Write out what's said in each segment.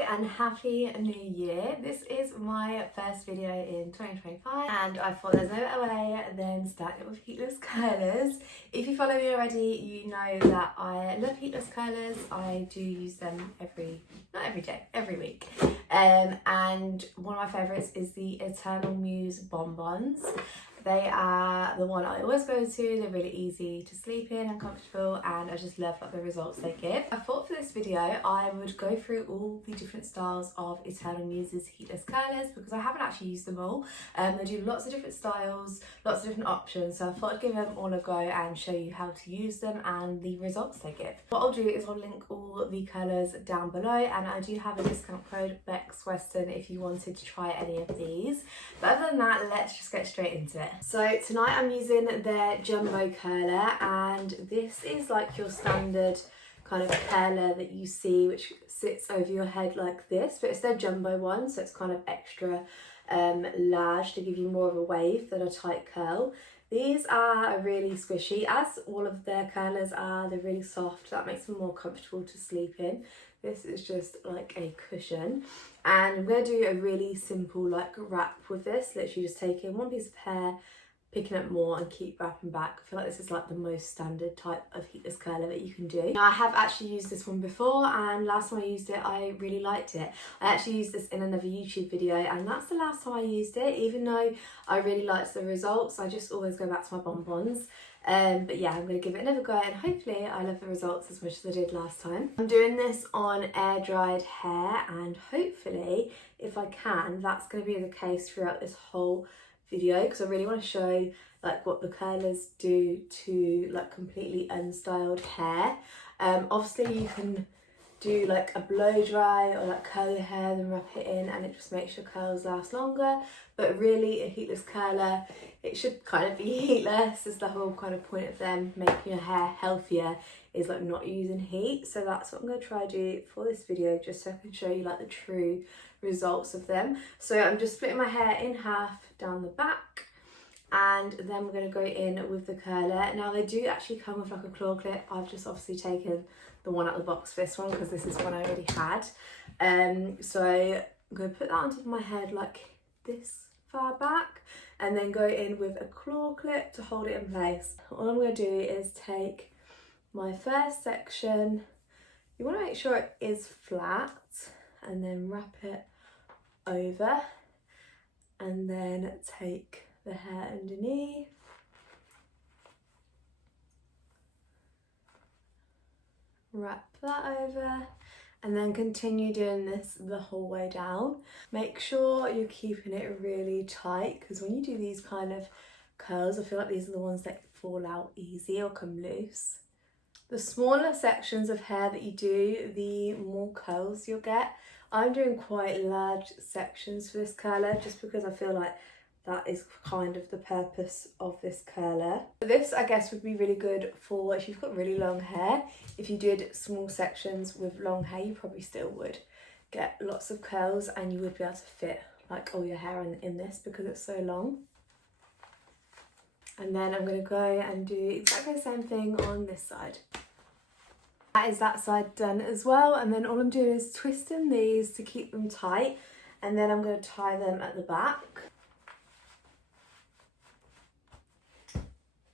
and happy new year. This is my first video in 2025 and I thought there's no better way than starting with heatless curlers. If you follow me already, you know that I love heatless curlers. I do use them not every day, every week. And one of my favourites is the Eternal Muse Bun Bons. They are the one I always go to. They're really easy to sleep in and comfortable, and I just love the results they give. I thought for this video I would go through all the different styles of Eternal Muse's heatless curlers because I haven't actually used them all. They do lots of different styles, lots of different options, so I thought I'd give them all a go and show you how to use them and the results they give. What I'll do is I'll link all the colours down below, and I do have a discount code BEXWESTERN if you wanted to try any of these. But other than that, let's just get straight into it. So tonight I'm using their Jumbo Curler, and this is like your standard kind of curler that you see which sits over your head like this, but it's their Jumbo one, so it's kind of extra large to give you more of a wave than a tight curl. These are really squishy, as all of their curlers are. They're really soft, that makes them more comfortable to sleep in. This is just like a cushion, and I'm going to do a really simple like wrap with this. Literally just taking one piece of hair, picking up more and keep wrapping back. I feel like this is like the most standard type of heatless curler that you can do. Now, I have actually used this one before, and last time I used it I really liked it. I actually used this in another YouTube video, and that's the last time I used it. Even though I really liked the results, I just always go back to my bonbons. But yeah, I'm going to give it another go, and hopefully I love the results as much as I did last time. I'm doing this on air dried hair, and hopefully if I can, that's going to be the case throughout this whole video, because I really want to show like what the curlers do to like completely unstyled hair. Obviously you can do like a blow dry or like curl your hair then wrap it in, and it just makes your curls last longer. But really a heatless curler, it should kind of be heatless. It's the whole kind of point of them making your hair healthier, is like not using heat. So that's what I'm going to try to do for this video, just so I can show you like the true results of them. So I'm just splitting my hair in half down the back, and then we're going to go in with the curler. Now they do actually come with like a claw clip. I've just obviously taken the one out of the box for this one because this is one I already had. So I'm going to put that on top of my head like this far back, and then go in with a claw clip to hold it in place. All I'm going to do is take my first section. You want to make sure it is flat, and then wrap it over, and then take the hair underneath, wrap that over, and then continue doing this the whole way down. Make sure you're keeping it really tight, because when you do these kind of curls, I feel like these are the ones that fall out easy or come loose. The smaller sections of hair that you do, the more curls you'll get. I'm doing quite large sections for this curler just because I feel like that is kind of the purpose of this curler. This, I guess, would be really good for if you've got really long hair. If you did small sections with long hair, you probably still would get lots of curls, and you would be able to fit like all your hair in this because it's so long. And then I'm going to go and do exactly the same thing on this side. That is that side done as well, and then all I'm doing is twisting these to keep them tight, and then I'm going to tie them at the back.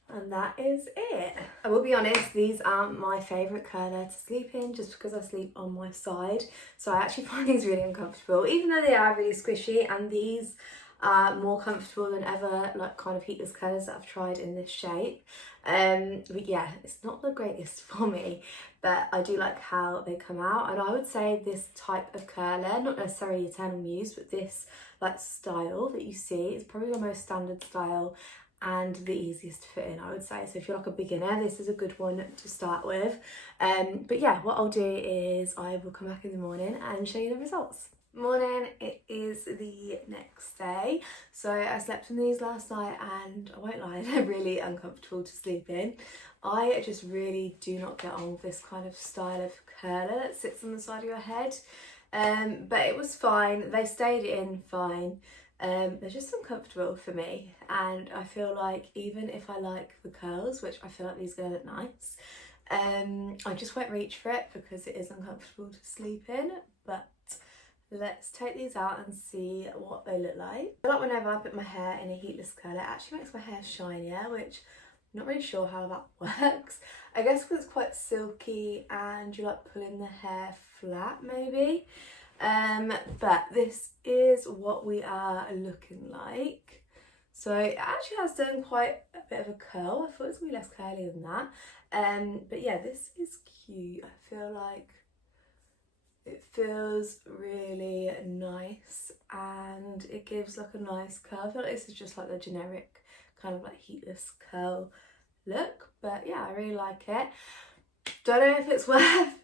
And that is it. I will be honest, these aren't my favourite curler to sleep in just because I sleep on my side, so I actually find these really uncomfortable, even though they are really squishy, and these are more comfortable than ever like kind of heatless curlers that I've tried in this shape. But yeah, it's not the greatest for me, but I do like how they come out. And I would say this type of curler, not necessarily Eternal Muse, but this like style that you see is probably the most standard style and the easiest to fit in, I would say. So if you're like a beginner, this is a good one to start with. But yeah, what I'll do is I will come back in the morning and show you the results. Morning, it is the next day. So I slept in these last night, and I won't lie, they're really uncomfortable to sleep in. I just really do not get on with this kind of style of curler that sits on the side of your head. But it was fine, they stayed in fine. They're just uncomfortable for me, and I feel like even if I like the curls, which I feel like these go look nice, I just won't reach for it because it is uncomfortable to sleep in. But let's take these out and see what they look like. I feel like whenever I put my hair in a heatless curler, it actually makes my hair shinier, which I'm not really sure how that works. I guess because it's quite silky and you like pulling the hair flat maybe. But this is what we are looking like. So it actually has done quite a bit of a curl. I thought it was going to be less curly than that. But yeah, this is cute. I feel like it feels really nice and it gives like a nice curl. I feel like this is just like the generic kind of like heatless curl look, but yeah, I really like it. Don't know if it's worth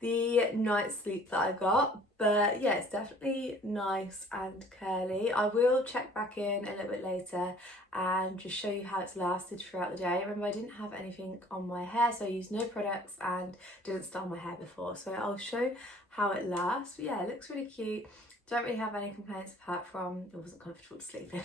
the night's sleep that I got, but yeah, it's definitely nice and curly. I will check back in a little bit later and just show you how it's lasted throughout the day. Remember, I didn't have anything on my hair, so I used no products and didn't style my hair before, so I'll show how it lasts. But yeah, it looks really cute. Don't really have any complaints apart from it wasn't comfortable to sleep in.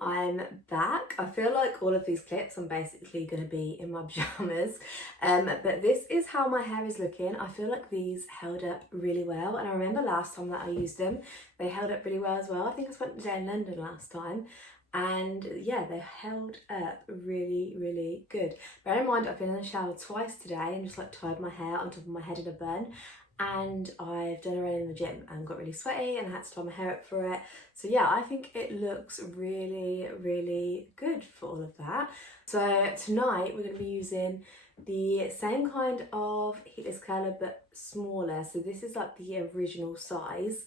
I'm back. I feel like all of these clips I'm basically going to be in my pyjamas, but this is how my hair is looking. I feel like these held up really well, and I remember last time that I used them they held up really well as well. I think I spent the day in London last time and yeah, they held up really good. Bear in mind I've been in the shower twice today and just like tied my hair on top of my head in a bun, and I've done a run in the gym and got really sweaty and I had to tie my hair up for it. So yeah, I think it looks really good for all of that. So tonight we're going to be using the same kind of heatless curler but smaller. So this is like the original size.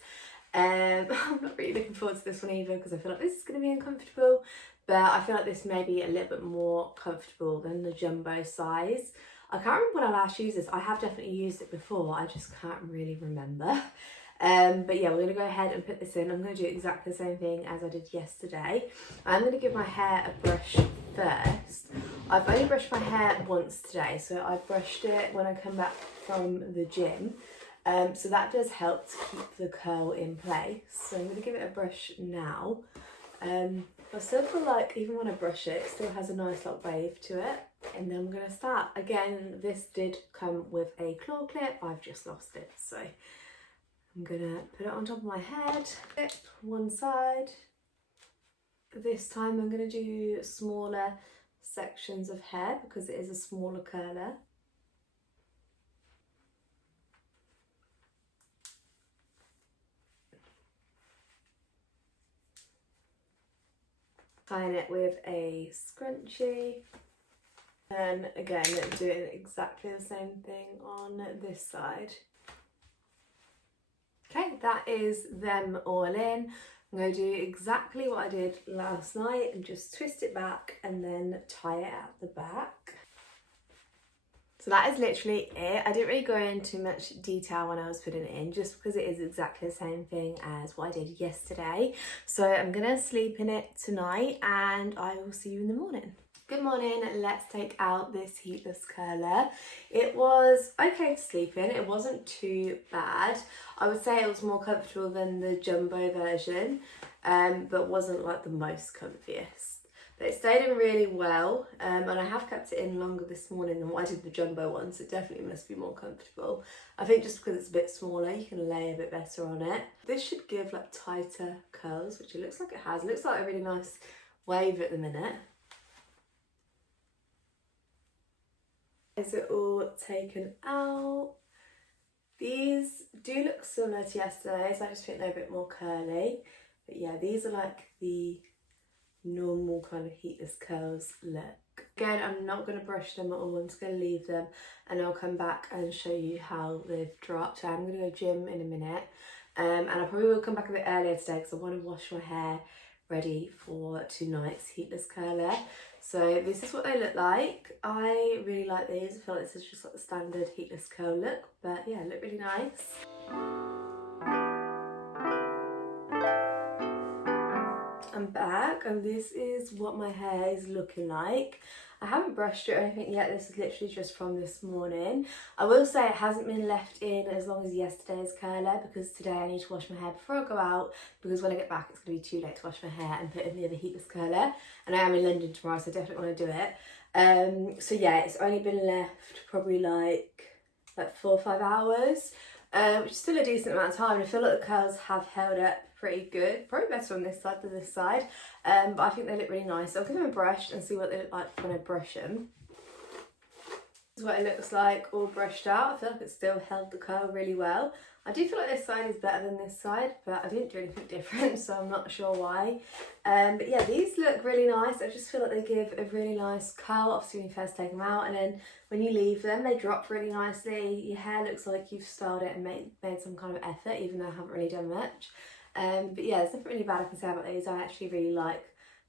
I'm not really looking forward to this one either because I feel like this is going to be uncomfortable, but I feel like this may be a little bit more comfortable than the jumbo size. I can't remember when I last used this. I have definitely used it before, I just can't really remember. But yeah, we're going to go ahead and put this in. I'm going to do exactly the same thing as I did yesterday. I'm going to give my hair a brush first. I've only brushed my hair once today, so I brushed it when I come back from the gym. So that does help to keep the curl in place. So I'm going to give it a brush now. I still feel like even when I brush it, it still has a nice like wave to it. And then I'm going to start. Again, this did come with a claw clip. I've just lost it. So I'm going to put it on top of my head. Clip one side. This time I'm going to do smaller sections of hair because it is a smaller curler. Tying it with a scrunchie, and again doing exactly the same thing on this side. Okay, that is them all in. I'm going to do exactly what I did last night and just twist it back and then tie it at the back. So that is literally it. I didn't really go into much detail when I was putting it in just because it is exactly the same thing as what I did yesterday. So I'm gonna sleep in it tonight and I will see you in the morning. Good morning, let's take out this heatless curler. It was okay to sleep in, it wasn't too bad. I would say it was more comfortable than the jumbo version, but wasn't like the most comfiest. But it stayed in really well, and I have kept it in longer this morning than what I did the jumbo one, so it definitely must be more comfortable. I think just because it's a bit smaller, you can lay a bit better on it. This should give like tighter curls, which it looks like it has. It looks like a really nice wave at the minute. Is it all taken out? These do look similar to yesterday's, I just think they're a bit more curly. But yeah, these are like the normal kind of heatless curls look. Again, I'm not going to brush them at all, I'm just going to leave them and I'll come back and show you how they've dropped. I'm going to go gym in a minute, and I probably will come back a bit earlier today because I want to wash my hair ready for tonight's heatless curler. So this is what they look like. I really like these. I feel like this is just like the standard heatless curl look, but yeah, look really nice. I'm back and this is what my hair is looking like. I haven't brushed it or anything yet, this is literally just from this morning. I will say it hasn't been left in as long as yesterday's curler because today I need to wash my hair before I go out because when I get back it's going to be too late to wash my hair and put in the other heatless curler, and I am in London tomorrow so I definitely want to do it. So yeah, it's only been left probably like like 4 or 5 hours, which is still a decent amount of time. And I feel like the curls have held up pretty good, probably better on this side than this side, but I think they look really nice. So I'll give them a brush and see what they look like when I brush them. This is what it looks like all brushed out. I feel like it still held the curl really well. I do feel like this side is better than this side, but I didn't do anything different, so I'm not sure why. But yeah, these look really nice. I just feel like they give a really nice curl, obviously when you first take them out, and then when you leave them, they drop really nicely. Your hair looks like you've styled it and made some kind of effort, even though I haven't really done much. But yeah, there's nothing really bad I can say about these. I actually really like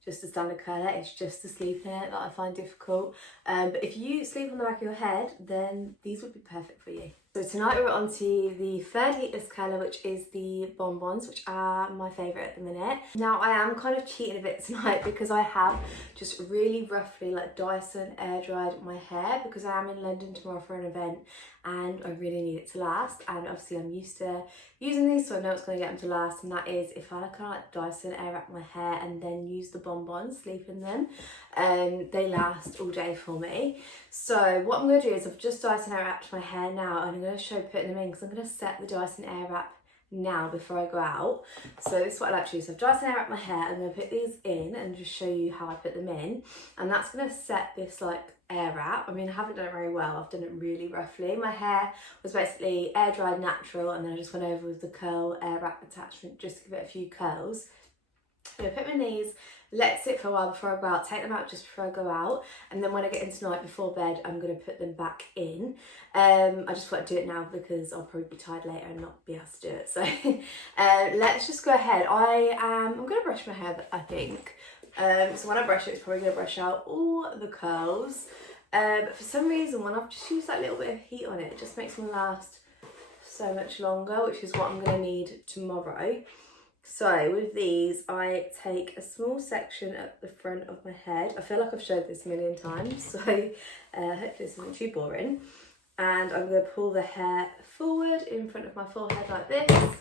just a standard curler. It's just the sleep in it that I find difficult. But if you sleep on the back of your head, then these would be perfect for you. So tonight we're on to the third heatless curler, which is the Bun Bons, which are my favourite at the minute. Now I am kind of cheating a bit tonight because I have just really roughly like Dyson air dried my hair, because I am in London tomorrow for an event and I really need it to last, and obviously I'm used to using these, so I know it's going to get them to last, and that is if I kind of like Dyson air wrap my hair and then use the Bun Bons, sleep in them, they last all day for me. So what I'm going to do is I've just Dyson air wrapped my hair now, and I'm going to show putting them in because I'm going to set the Dyson air wrap now before I go out. So this is what I like to do. So I've Dyson air wrapped my hair, I'm going to put these in and just show you how I put them in, and that's going to set this like air wrap. I mean, I haven't done it very well, I've done it really roughly. My hair was basically air dried natural, and then I just went over with the curl air wrap attachment just to give it a few curls. I'm going to put them in these, let it sit for a while before I go out, take them out just before I go out, and then when I get in tonight before bed I'm going to put them back in. I just want to do it now because I'll probably be tired later and not be able to do it. So let's just go ahead. I'm going to brush my hair, I think. So when I brush it, it's probably going to brush out all the curls. But for some reason, when I've just used that little bit of heat on it, it just makes them last so much longer, which is what I'm going to need tomorrow. So with these, I take a small section at the front of my head. I feel like I've showed this a million times, so hopefully this isn't too boring. And I'm going to pull the hair forward in front of my forehead like this.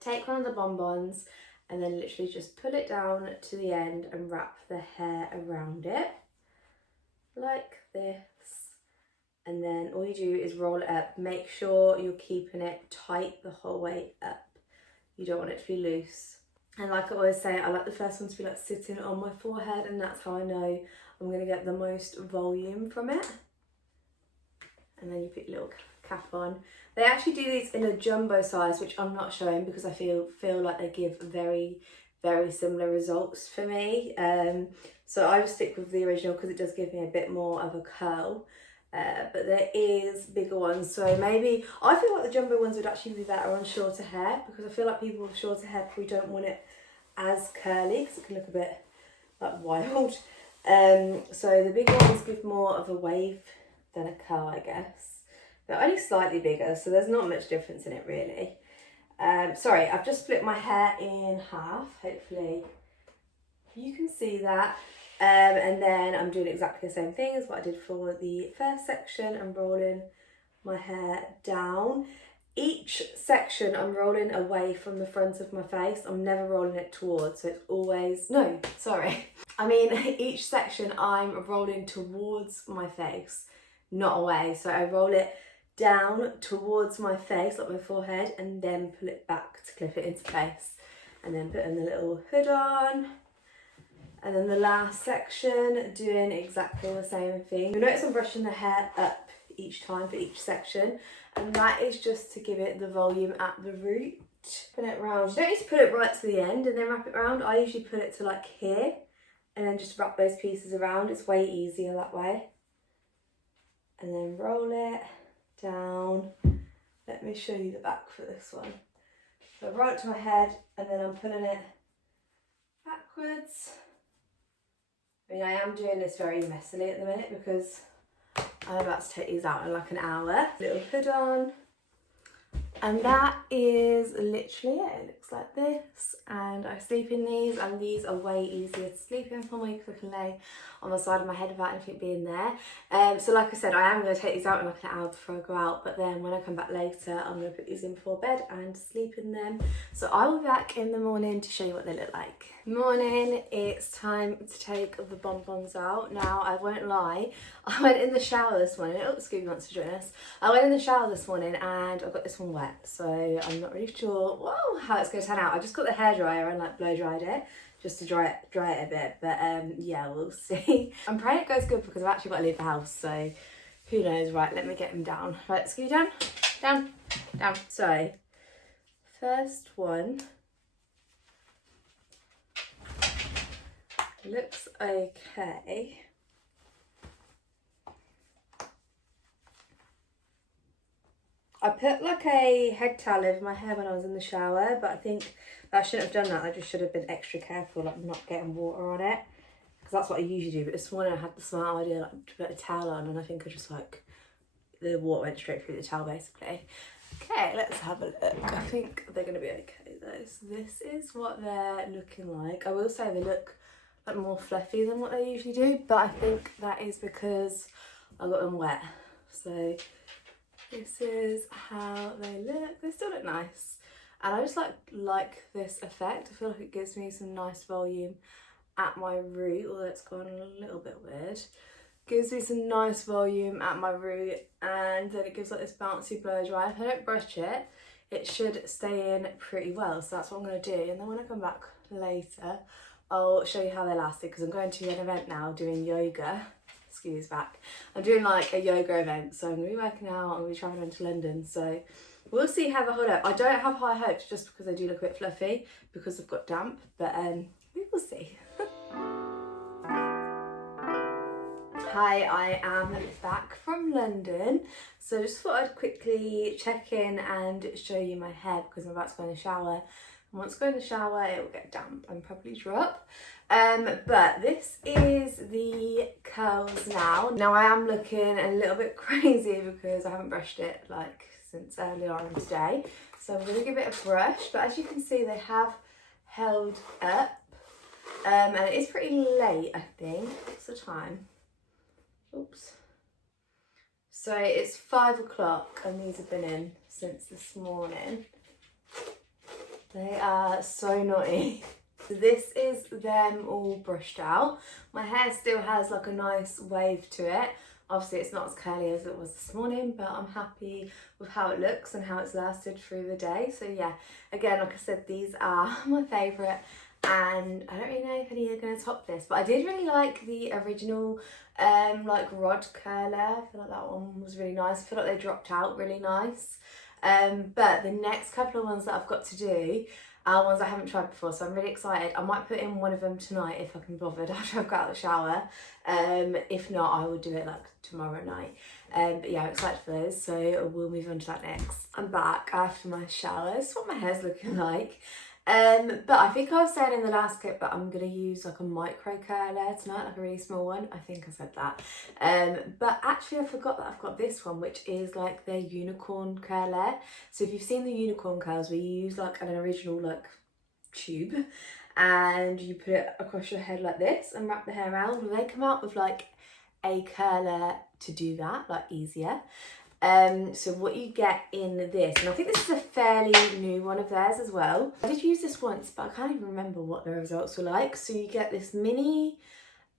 Take one of the Bun Bons and then literally just pull it down to the end and wrap the hair around it like this. And then all you do is roll it up. Make sure you're keeping it tight the whole way up. You don't want it to be loose. And like I always say, I like the first one to be like sitting on my forehead, and that's how I know I'm going to get the most volume from it. And then you put your little cap on. They actually do these in a jumbo size, which I'm not showing because I feel like they give very, very similar results for me. So I just stick with the original because it does give me a bit more of a curl. But there is bigger ones, so maybe I feel like the jumbo ones would actually be better on shorter hair, because I feel like people with shorter hair probably don't want it as curly because it can look a bit like wild. So the bigger ones give more of a wave than a curl, I guess. They're only slightly bigger, so there's not much difference in it really. Sorry, I've just split my hair in half. Hopefully you can see that. And then I'm doing exactly the same thing as what I did for the first section. I'm rolling my hair down. Each section I'm rolling away from the front of my face. I'm never rolling it towards, so it's always, no, sorry. I mean, each section I'm rolling towards my face, not away. So I roll it down towards my face, like my forehead, and then pull it back to clip it into place. And then putting the little hood on. And then the last section, doing exactly the same thing. You'll notice I'm brushing the hair up each time for each section, and that is just to give it the volume at the root. Put it round. You don't need to put it right to the end and then wrap it round. I usually put it to like here and then just wrap those pieces around. It's way easier that way. And then roll it down. Let me show you the back for this one. So I roll it to my head and then I'm pulling it backwards. I mean, I am doing this very messily at the minute because I'm about to take these out in like an hour. Little hood on, And that is literally it. It looks like this, and I sleep in these, and these are way easier to sleep in for me because I can lay on the side of my head without anything being there. So like I said, I am going to take these out in like an hour before I go out, but then when I come back later, I'm going to put these in before bed and sleep in them. So I will be back in the morning to show you what they look like. Morning, it's time to take the Bun Bons out. Now, I won't lie, I went in the shower this morning. Oh, Scooby wants to join us. I went in the shower this morning and I got this one wet, so I'm not really sure how it's going to turn out. I just got the hairdryer and like blow dried it just to dry it a bit, but yeah, we'll see. I'm praying it goes good because I've actually got to leave the house, so who knows. Right, let me get him down. Right, Scooby, down. So, first one looks okay. I put like a head towel over my hair when I was in the shower, but I think I shouldn't have done that. I just should have been extra careful, like not getting water on it, because that's what I usually do. But this morning I had the smart idea like to put a towel on, and I think I just like, the water went straight through the towel basically. Okay, let's have a look. I think they're going to be okay though. So this is what they're looking like. I will say they look like more fluffy than what they usually do, but I think that is because I got them wet. So this is how they look. They still look nice, and I just like this effect. I feel like it gives me some nice volume at my root, although it's gone a little bit weird. Gives me some nice volume at my root, and then it gives like this bouncy blow dry. If I don't brush it, it should stay in pretty well, so that's what I'm going to do. And then when I come back later, I'll show you how they lasted, because I'm going to an event now doing yoga. Excuse back. I'm doing like a yoga event, so I'm going to be working out, I'm going to be travelling to London, so we'll see how they hold up. I don't have high hopes just because they do look a bit fluffy because I've got damp, but we will see. Hi, I am back from London, so just thought I'd quickly check in and show you my hair because I'm about to go in the shower. And once I go in the shower, it will get damp and probably drop. But this is the curls now. Now I am looking a little bit crazy because I haven't brushed it like since earlier on today. So I'm going to give it a brush, but as you can see, they have held up. And it is pretty late, I think. What's the time? Oops. So it's 5 o'clock and these have been in since this morning. They are so naughty. So this is them all brushed out. My hair still has like a nice wave to it. Obviously it's not as curly as it was this morning, but I'm happy with how it looks and how it's lasted through the day. So yeah, again, like I said, these are my favourite, and I don't really know if any are going to top this, but I did really like the original like rod curler. I feel like that one was really nice. I feel like they dropped out really nice. But the next couple of ones that I've got to do are ones I haven't tried before, so I'm really excited. I might put in one of them tonight if I can be bothered after I've got out of the shower. If not, I will do it like tomorrow night. But yeah, I'm excited for those, so we'll move on to that next. I'm back after my shower. This is what my hair's looking like. But I think I was saying in the last clip that I'm going to use like a micro curler tonight, like a really small one. I think I said that. But actually I forgot that I've got this one, which is like their unicorn curler. So if you've seen the unicorn curls, where you use like an original like tube and you put it across your head like this and wrap the hair around, well, they come out with like a curler to do that, like easier. So what you get in this, and I think this is a fairly new one of theirs as well. I did use this once, but I can't even remember what the results were like. So you get this mini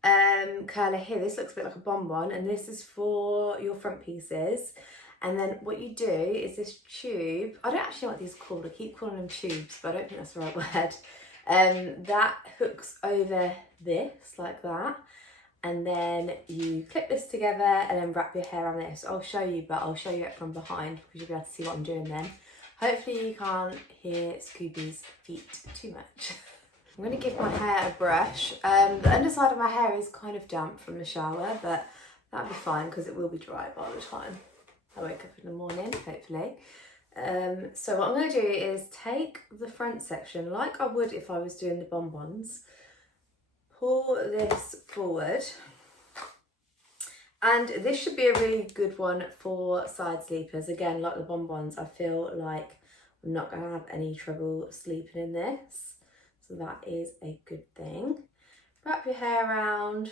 curler here. This looks a bit like a bonbon, and this is for your front pieces. And then what you do is this tube, I don't actually know what these are called, I keep calling them tubes, but I don't think that's the right word. That hooks over this like that. And then you clip this together and then wrap your hair around this. I'll show you, but I'll show you it from behind because you'll be able to see what I'm doing then. Hopefully you can't hear Scooby's feet too much. I'm going to give my hair a brush. The underside of my hair is kind of damp from the shower, but that'll be fine because it will be dry by the time I wake up in the morning, hopefully. So what I'm going to do is take the front section like I would if I was doing the bonbons. Pull this forward And this should be a really good one for side sleepers. Again, like the Bun Bons, I feel like I'm not going to have any trouble sleeping in this. So that is a good thing. Wrap your hair around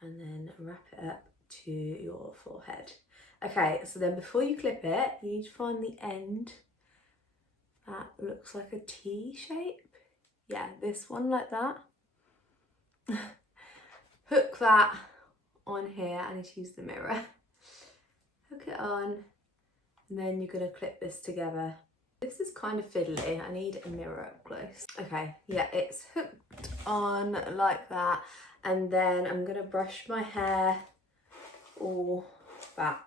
and then wrap it up to your forehead. Okay, so then before you clip it, you need to find the end that looks like a T shape. Yeah, this one like that. Hook that on here. I need to use the mirror. Hook it on, and then you're going to clip this together. This is kind of fiddly. I need a mirror up close. Okay, yeah, it's hooked on like that, and then I'm going to brush my hair all back.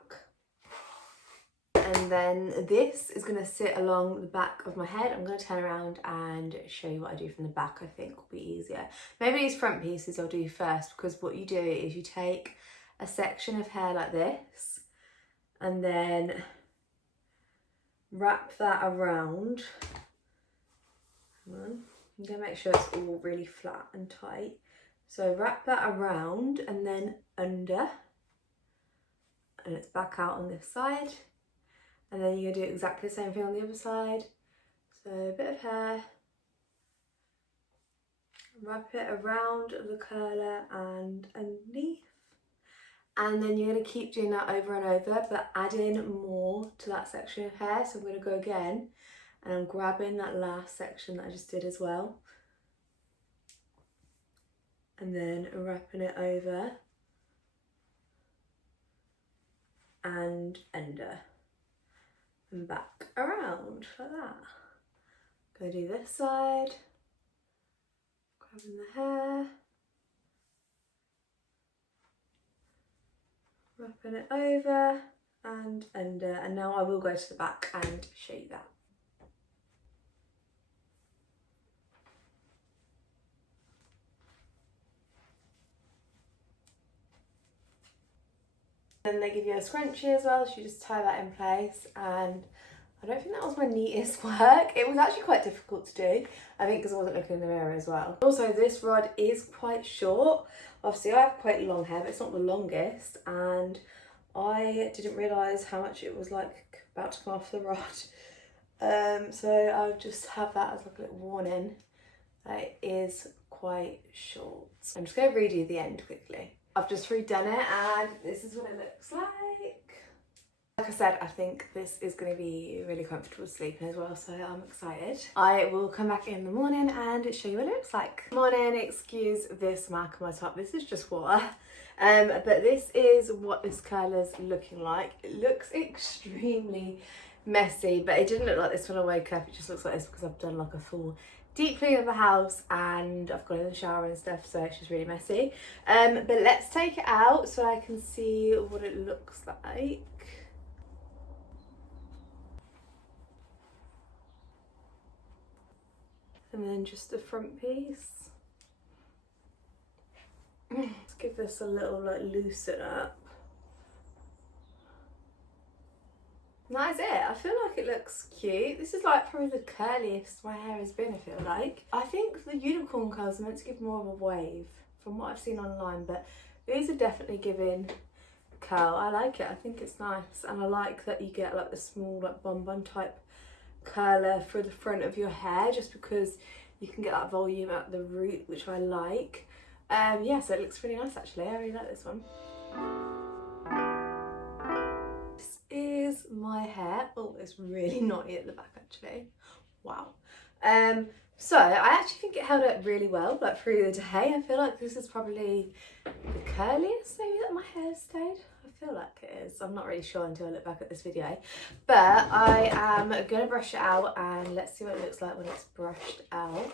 And then this is going to sit along the back of my head. I'm going to turn around and show you what I do from the back. I think will be easier. Maybe these front pieces I'll do first, because what you do is you take a section of hair like this and then wrap that around. Come on. I'm going to make sure it's all really flat and tight. So wrap that around and then under, and it's back out on this side. And then you're going to do exactly the same thing on the other side. So a bit of hair, wrap it around the curler and underneath. And then you're going to keep doing that over and over, but add in more to that section of hair. So I'm going to go again, and I'm grabbing that last section that I just did as well. And then wrapping it over and under. And back around like that. Go do this side, grabbing the hair, wrapping it over and under, and now I will go to the back and show you that. Then they give you a scrunchie as well, so you just tie that in place, and I don't think that was my neatest work. It was actually quite difficult to do, I think, because I wasn't looking in the mirror as well. Also, this rod is quite short. Obviously, I have quite long hair, but it's not the longest, and I didn't realise how much it was like about to come off the rod. So I'll just have that as like a little warning that it is quite short. I'm just going to redo the end quickly. I've just redone it, and this is what it looks like. Like I said, I think this is going to be really comfortable sleeping as well, so I'm excited. I will come back in the morning and show you what it looks like. Morning, excuse this mark on my top, this is just water. But this is what this curler's looking like. It looks extremely messy, but it didn't look like this when I woke up. It just looks like this because I've done like a full deep clean of the house and I've gone in the shower and stuff, so it's just really messy. But let's take it out so I can see what it looks like. And then just the front piece. Let's give this a little like loosen up. And that is it. I feel like it looks cute. This is like probably the curliest my hair has been, I feel like. I think the unicorn curls are meant to give more of a wave from what I've seen online, but these are definitely giving curl. I like it. I think it's nice, and I like that you get like the small like bun type curler for the front of your hair, just because you can get that volume at the root, which I like. Yeah, so it looks really nice actually. I really like this one. This is my hair. Oh, it's really knotty at the back actually. Wow. So I actually think it held up really well, but through the day I feel like this is probably the curliest maybe that my hair stayed. I feel like it is. I'm not really sure until I look back at this video, but I am gonna brush it out and let's see what it looks like when it's brushed out.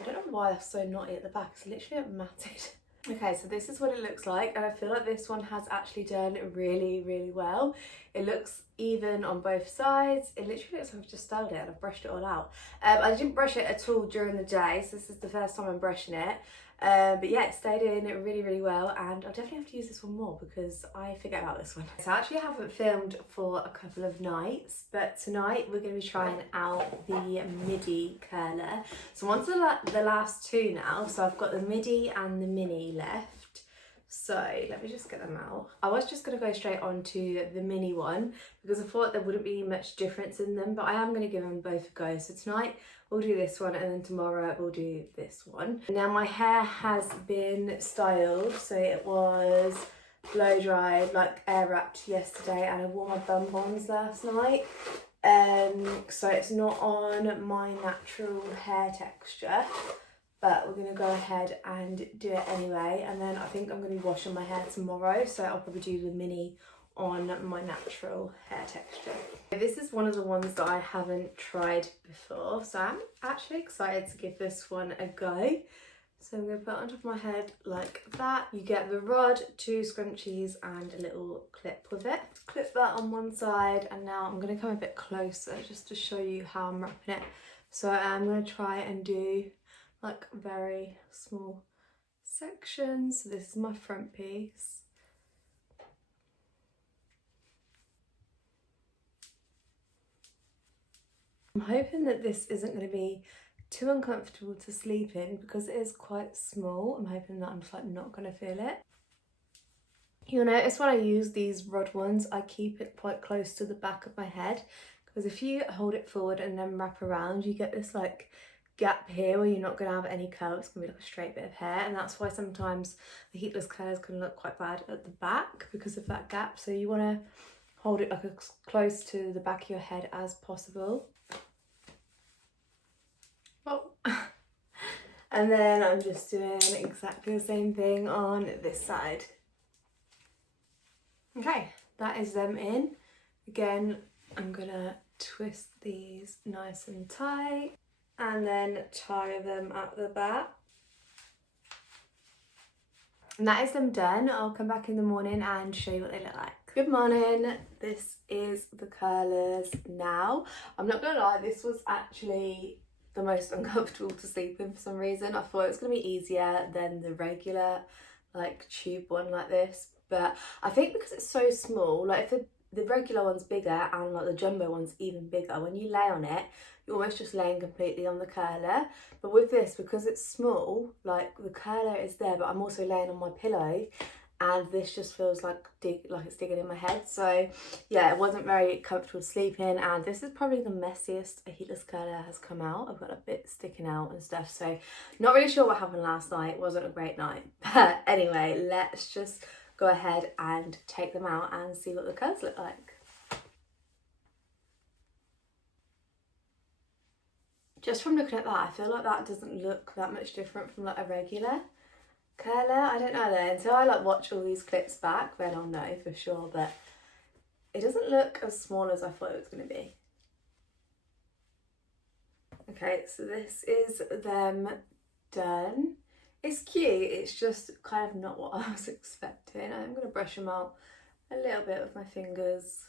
I don't know why it's so knotty at the back. It's literally matted. Okay, so this is what it looks like, and I feel like this one has actually done really, really well. It looks even on both sides. It literally looks like I've just styled it and I've brushed it all out. I didn't brush it at all during the day, so this is the first time I'm brushing it. But yeah, it stayed in really, really well, and I'll definitely have to use this one more because I forget about this one. So I actually haven't filmed for a couple of nights, but tonight we're going to be trying out the Midi Curler. So I'm on to the last two now, so I've got the Midi and the Mini left. So let me just get them out. I was just going to go straight on to the mini one because I thought there wouldn't be much difference in them, but I am going to give them both a go. So tonight we'll do this one and then tomorrow we'll do this one. Now my hair has been styled, so it was blow dried, like air wrapped yesterday, and I wore my Bun Bons last night. So it's not on my natural hair texture, but we're going to go ahead and do it anyway. And then I think I'm going to be washing my hair tomorrow, so I'll probably do the mini on my natural hair texture. This is one of the ones that I haven't tried before, so I'm actually excited to give this one a go. So I'm going to put it on top of my head like that. You get the rod, 2 scrunchies and a little clip with it. Clip that on one side, and now I'm going to come a bit closer just to show you how I'm wrapping it. So I'm going to try and do like very small sections. So this is my front piece. I'm hoping that this isn't going to be too uncomfortable to sleep in because it is quite small. I'm hoping that I'm just like not going to feel it. You'll notice when I use these rod ones, I keep it quite close to the back of my head, because if you hold it forward and then wrap around, you get this like gap here where you're not going to have any curl. It's going to be like a straight bit of hair, and that's why sometimes the heatless curlers can look quite bad at the back because of that gap. So you want to hold it like as close to the back of your head as possible. Oh. And then I'm just doing exactly the same thing on this side. Okay, that is them in. Again, I'm gonna twist these nice and tight and then tie them at the back. And that is them done. I'll come back in the morning and show you what they look like. Good morning, this is the curlers now. I'm not gonna lie, this was actually the most uncomfortable to sleep in for some reason. I thought it was gonna be easier than the regular like tube one like this, but I think because it's so small, like if the regular one's bigger and like the jumbo one's even bigger, when you lay on it, you're almost just laying completely on the curler. But with this, because it's small, like the curler is there, but I'm also laying on my pillow, and this just feels like it's digging in my head. So yeah, it wasn't very comfortable to sleep in, and this is probably the messiest a heatless curler has come out. I've got a bit sticking out and stuff, so not really sure what happened last night. It wasn't a great night. But anyway, let's just go ahead and take them out and see what the curls look like. Just from looking at that, I feel like that doesn't look that much different from like a regular curler. I don't know though, until I like watch all these clips back, then I'll know for sure, but it doesn't look as small as I thought it was going to be. Okay, so this is them done. It's cute, it's just kind of not what I was expecting. I'm going to brush them out a little bit with my fingers.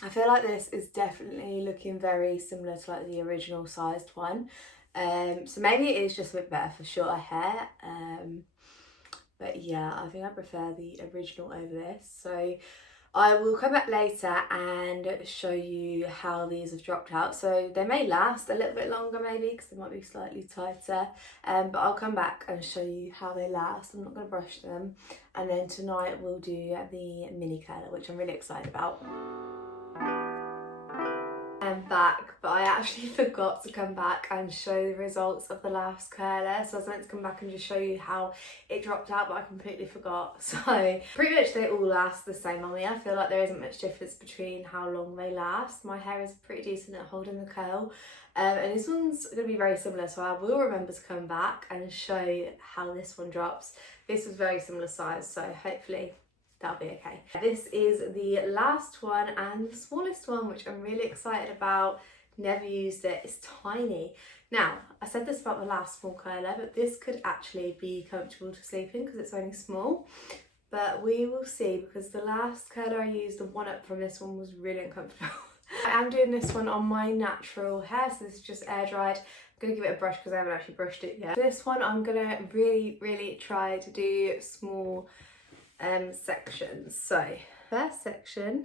I feel like this is definitely looking very similar to like the original sized one. So maybe it is just a bit better for shorter hair. But yeah, I think I prefer the original over this. So I will come back later and show you how these have dropped out. So they may last a little bit longer maybe because they might be slightly tighter. But I'll come back and show you how they last. I'm not going to brush them. And then tonight we'll do the mini curler, which I'm really excited about. I'm back, but I actually forgot to come back and show the results of the last curler. So I was meant to come back and just show you how it dropped out, but I completely forgot. So pretty much they all last the same on me. I feel like there isn't much difference between how long they last. My hair is pretty decent at holding the curl. And this one's going to be very similar, so I will remember to come back and show how this one drops. This is very similar size, so hopefully that'll be okay. This is the last one and the smallest one, which I'm really excited about. Never used it. It's tiny. Now, I said this about the last small curler, but this could actually be comfortable to sleep in because it's only small. But we will see, because the last curler I used, the one up from this one, was really uncomfortable. I am doing this one on my natural hair, so this is just air dried. I'm going to give it a brush because I haven't actually brushed it yet. This one I'm going to really try to do small sections. So first section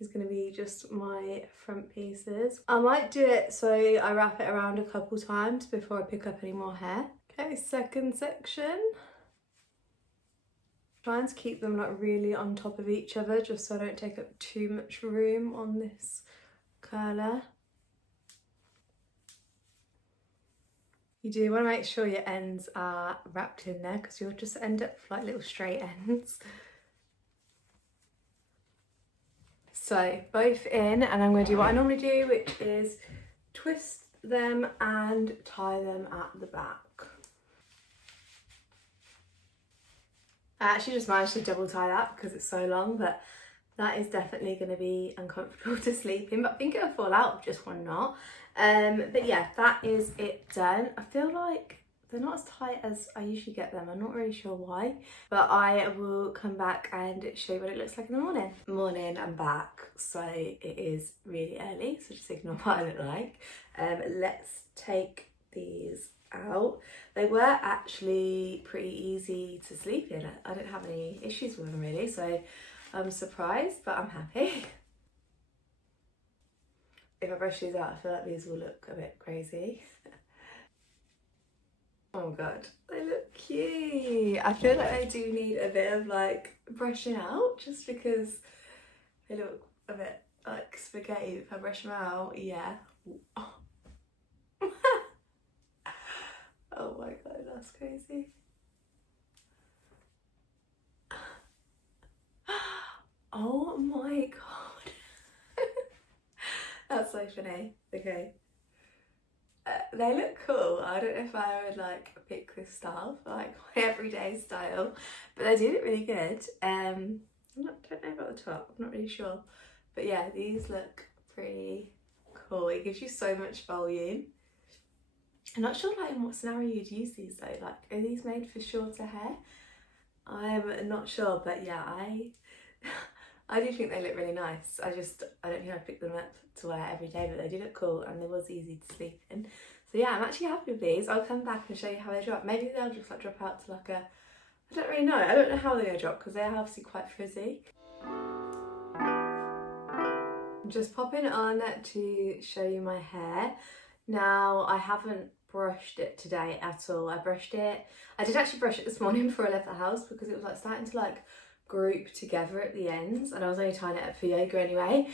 is going to be just my front pieces. I might do it so I wrap it around a couple times before I pick up any more hair. Okay, second section. Trying to keep them like really on top of each other just so I don't take up too much room on this curler. You do want to make sure your ends are wrapped in there because you'll just end up with like little straight ends. So both in, and I'm going to do what I normally do, which is twist them and tie them at the back. I actually just managed to double tie that because it's so long, but that is definitely going to be uncomfortable to sleep in, but I think it'll fall out with just one knot. But yeah, that is it done. I feel like they're not as tight as I usually get them. I'm not really sure why, but I will come back and show you what it looks like in the morning. Morning, I'm back. So it is really early, so just ignore what I look like. Let's take these out. They were actually pretty easy to sleep in. I didn't have any issues with them really, so I'm surprised, but I'm happy. If I brush these out, I feel like these will look a bit crazy. Oh my god, they look cute. I feel like they do need a bit of like brushing out just because they look a bit like spaghetti if I brush them out. Yeah. Oh my god, that's crazy. Oh my god. That's so funny. Okay. They look cool. I don't know if I would like pick this style for like my everyday style, but they do look really good. I don't know about the top, I'm not really sure. But yeah, these look pretty cool. It gives you so much volume. I'm not sure like in what scenario you'd use these though. Like, are these made for shorter hair? I'm not sure, but yeah, I do think they look really nice. I don't think I'd pick them up to wear every day, but they do look cool and they was easy to sleep in. So yeah, I'm actually happy with these. I'll come back and show you how they drop. Maybe they'll just like drop out to like a, I don't really know. I don't know how they're gonna drop because they are obviously quite frizzy. I'm just popping it on to show you my hair. Now, I haven't brushed it today at all. I did actually brush it this morning before I left the house because it was like starting to like group together at the ends and I was only tying it up for yoga anyway.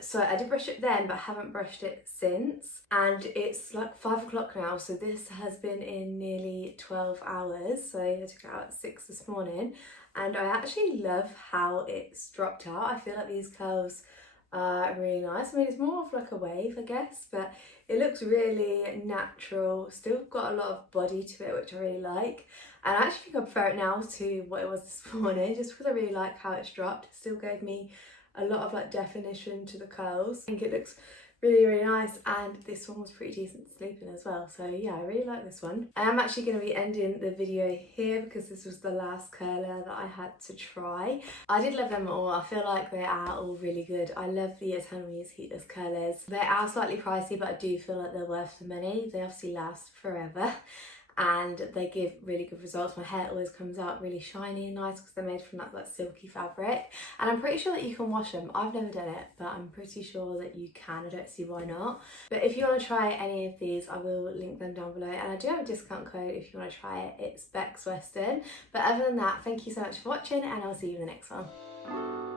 So I did brush it then, but I haven't brushed it since. And it's like 5 o'clock now, so this has been in nearly 12 hours. So I took it out at 6 this morning and I actually love how it's dropped out. I feel like these curls are really nice. I mean, it's more of like a wave, I guess, but it looks really natural. Still got a lot of body to it, which I really like. And I actually think I prefer it now to what it was this morning, just because I really like how it's dropped. It still gave me a lot of like definition to the curls. I think it looks really, really nice, and this one was pretty decent to sleep in as well. So yeah, I really like this one. I am actually going to be ending the video here because this was the last curler that I had to try. I did love them all. I feel like they are all really good. I love the Eternal Muse Heatless Curlers. They are slightly pricey, but I do feel like they're worth the money. They obviously last forever and they give really good results. My hair always comes out really shiny and nice because they're made from that like silky fabric, and I'm pretty sure that you can wash them. I've never done it, but I'm pretty sure that you can. I don't see why not. But if you want to try any of these, I will link them down below, and I do have a discount code if you want to try it. It's Bex Western. But other than that, thank you so much for watching and I'll see you in the next one.